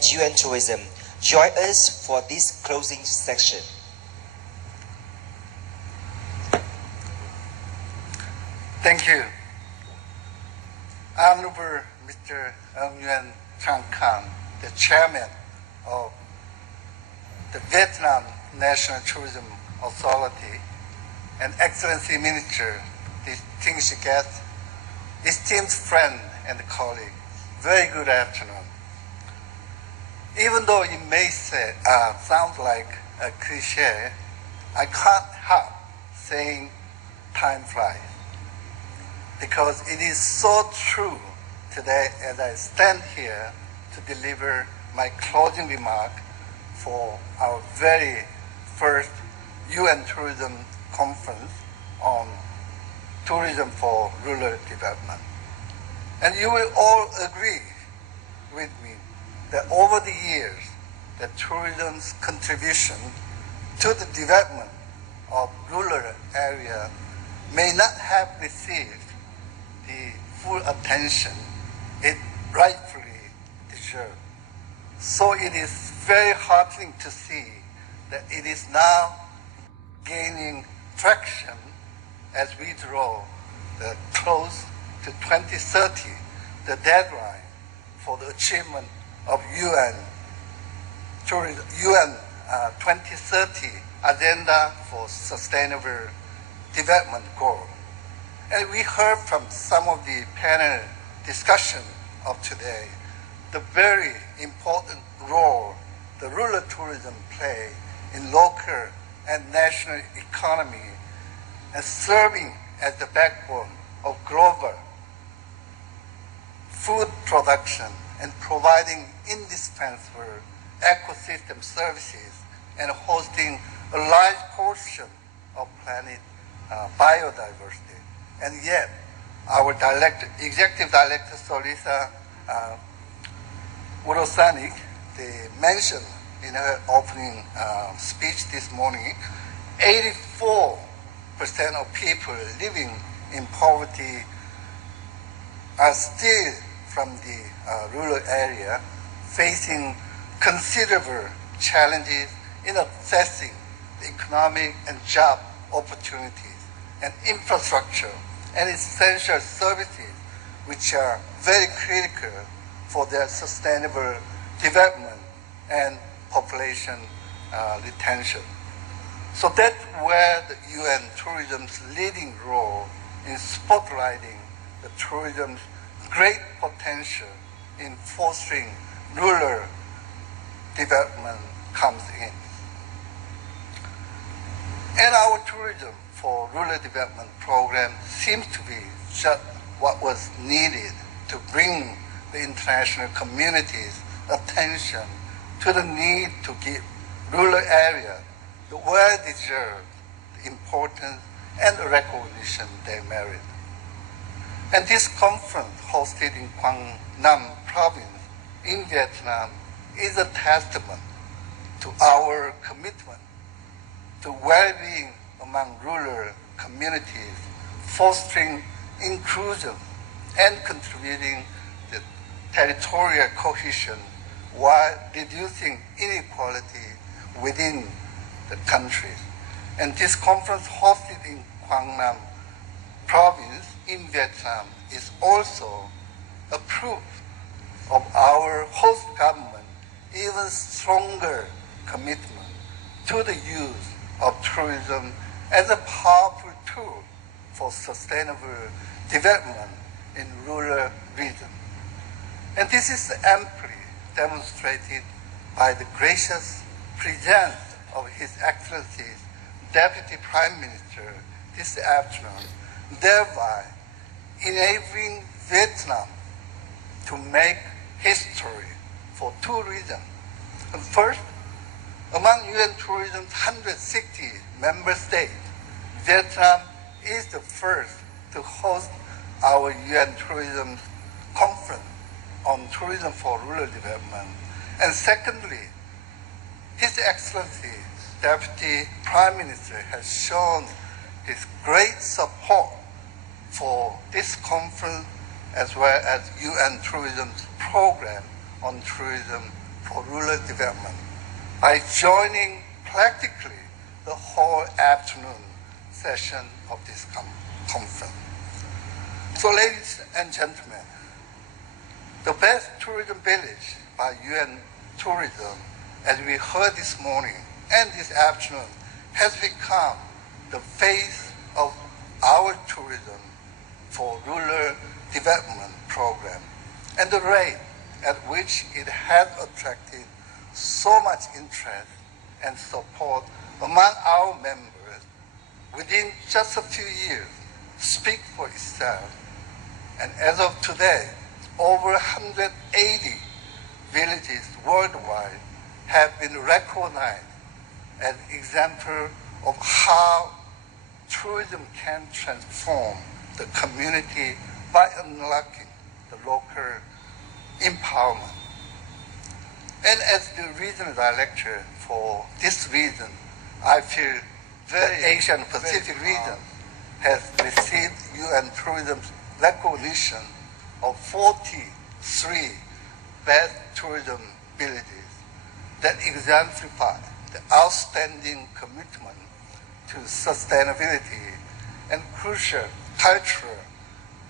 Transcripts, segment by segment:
at UN Tourism. Join us for this closing section. Thank you. Honorable Mr. Nguyen Tran Khanh, the Chairman of the Vietnam National Tourism Authority, and Excellency Minister, distinguished guests, esteemed friend and colleague, very good afternoon. Even though it may sound like a cliche, I can't help saying time flies, because it is so true today as I stand here to deliver my closing remark for our very first UN Tourism Conference on tourism for rural development. And you will all agree with me that over the years, the tourism's contribution to the development of rural areas may not have received the full attention it rightfully deserves. So it is very heartening to see that it is now gaining traction as we draw close to 2030, the deadline for the achievement of UN 2030 Agenda for Sustainable Development Goal. And we heard from some of the panel discussion of today the very important role the rural tourism play in local and national economy and serving as the backbone of global food production and providing indispensable ecosystem services and hosting a large portion of planet biodiversity. And yet, our Executive Director, Solisa Urosanik, they mentioned in her opening speech this morning, 84% of people living in poverty are still from the rural area, facing considerable challenges in accessing the economic and job opportunities and infrastructure and essential services which are very critical for their sustainable development and population retention. So that's where the UN tourism's leading role in spotlighting the tourism's great potential in fostering rural development comes in. And our tourism for rural development program seems to be just what was needed to bring the international community's attention to the need to give rural areas the well-deserved importance and the recognition they merit. And this conference hosted in Quang Nam province in Vietnam is a testament to our commitment to well-being among rural communities, fostering inclusion and contributing to territorial cohesion while reducing inequality within the country. And this conference hosted in Quang Nam province in Vietnam is also a proof of our host government even stronger commitment to the use of tourism as a powerful tool for sustainable development in rural regions. And this is amply demonstrated by the gracious presence of His Excellency's Deputy Prime Minister this afternoon, thereby enabling Vietnam to make history for two reasons. And first, among UN Tourism's 160 member states, Vietnam is the first to host our UN Tourism Conference on tourism for rural development. And secondly, His Excellency, Deputy Prime Minister, has shown his great support for this conference as well as UN Tourism's program on tourism for Rural Development by joining practically the whole afternoon session of this conference. So ladies and gentlemen, the best tourism village by UN Tourism, as we heard this morning and this afternoon, has become the face of our tourism for rural development program, and the rate at which it has attracted so much interest and support among our members within just a few years speak for itself. And as of today, over 180 villages worldwide have been recognized as examples of how tourism can transform the community by unlocking the local empowerment. And as the regional director for this region, I feel the Asian Pacific region has received UN Tourism's recognition of 43 best tourism villages that exemplify the outstanding commitment to sustainability and crucial cultural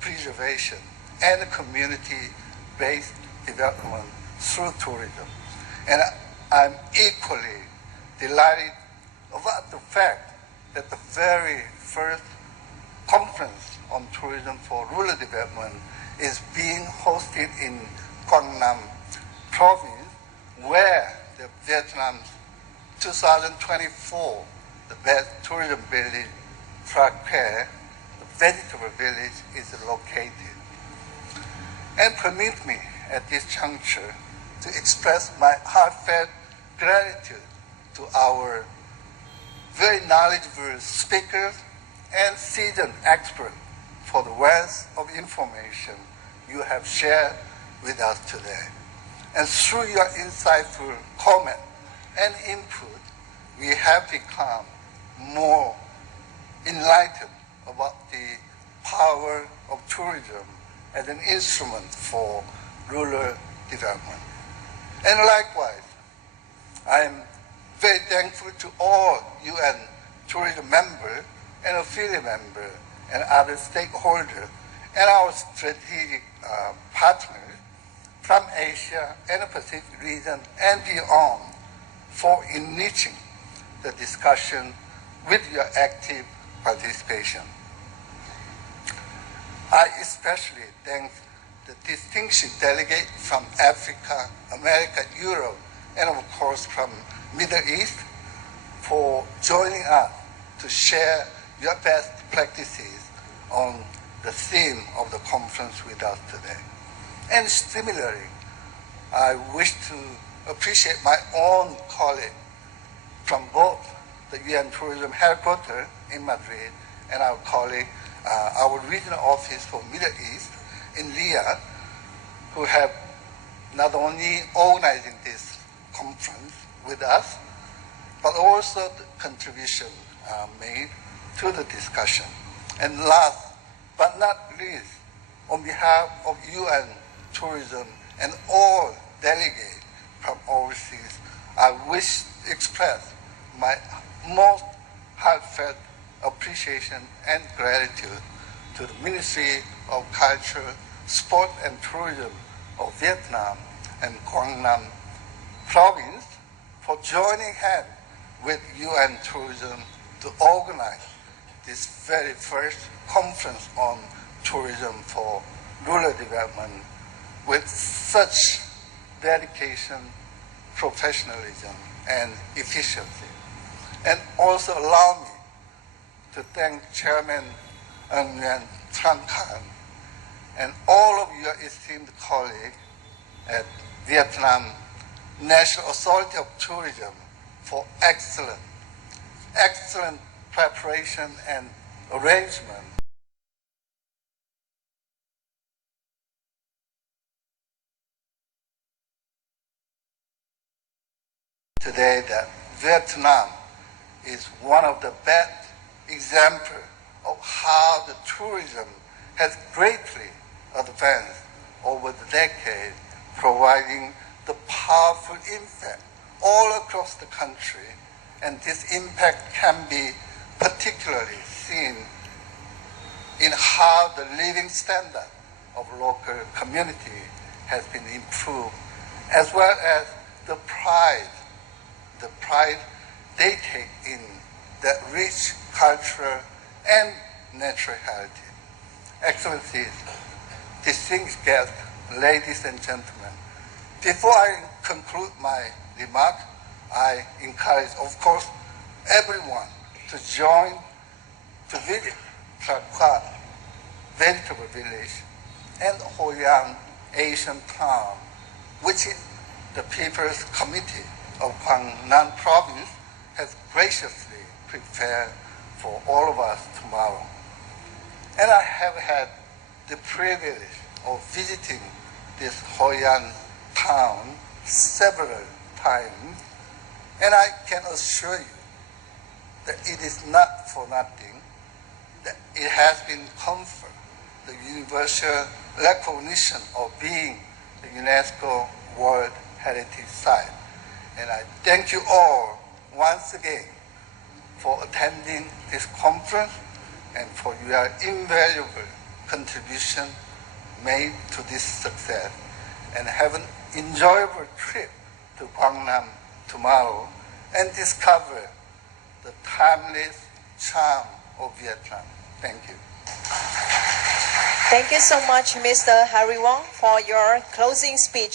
preservation and community-based development through tourism. And I'm equally delighted about the fact that the very first conference on tourism for rural development is being hosted in Quang Nam province, where the Vietnam's 2024 the best tourism village, Phuoc, the vegetable village, is located. And permit me at this juncture to express my heartfelt gratitude to our very knowledgeable speakers and seasoned experts for the wealth of information you have shared with us today. And through your insightful comment and input, we have become more enlightened about the power of tourism as an instrument for rural development. And likewise, I am very thankful to all UN tourism members and affiliate members and other stakeholders and our strategic partners from Asia and the Pacific region and beyond for enriching the discussion with your active participation. I especially thank the distinguished delegate from Africa, America, Europe, and of course from Middle East for joining us to share your best practices on the theme of the conference with us today. And similarly, I wish to appreciate my own colleague from both the UN Tourism Headquarters in Madrid and our colleague, our regional office for Middle East in Riyadh, who have not only organizing this conference with us, but also the contribution made to the discussion. And last but not least, on behalf of UN Tourism and all delegates from overseas, I wish to express my most heartfelt appreciation and gratitude to the Ministry of Culture, Sport and Tourism of Vietnam and Quang Nam province for joining hands with UN Tourism to organize this very first conference on tourism for rural development with such dedication, professionalism, and efficiency. And also allow me to thank Chairman Nguyen Tran Khan and all of your esteemed colleagues at Vietnam National Authority of Tourism for excellent preparation and arrangement. Today that Vietnam is one of the best examples of how the tourism has greatly advanced over the decades, providing the powerful impact all across the country, and this impact can be particularly seen in how the living standard of local community has been improved, as well as the pride they take in that rich cultural and natural heritage. Excellencies, distinguished guests, ladies and gentlemen, before I conclude my remark, I encourage, of course, everyone to join to visit Trakwat Vegetable Village and Hwang Asian Town, which the People's Committee of Gwangnam Province has graciously prepared for all of us tomorrow. And I have had the privilege of visiting this Hwang town several times, and I can assure you that it is not for nothing that it has been conferred the universal recognition of being the UNESCO World Heritage Site. And I thank you all once again for attending this conference and for your invaluable contribution made to this success. And have an enjoyable trip to Gwangnam tomorrow and discover the timeless charm of Vietnam. Thank you. Thank you so much, Mr. Hae-Guk Hwang, for your closing speech.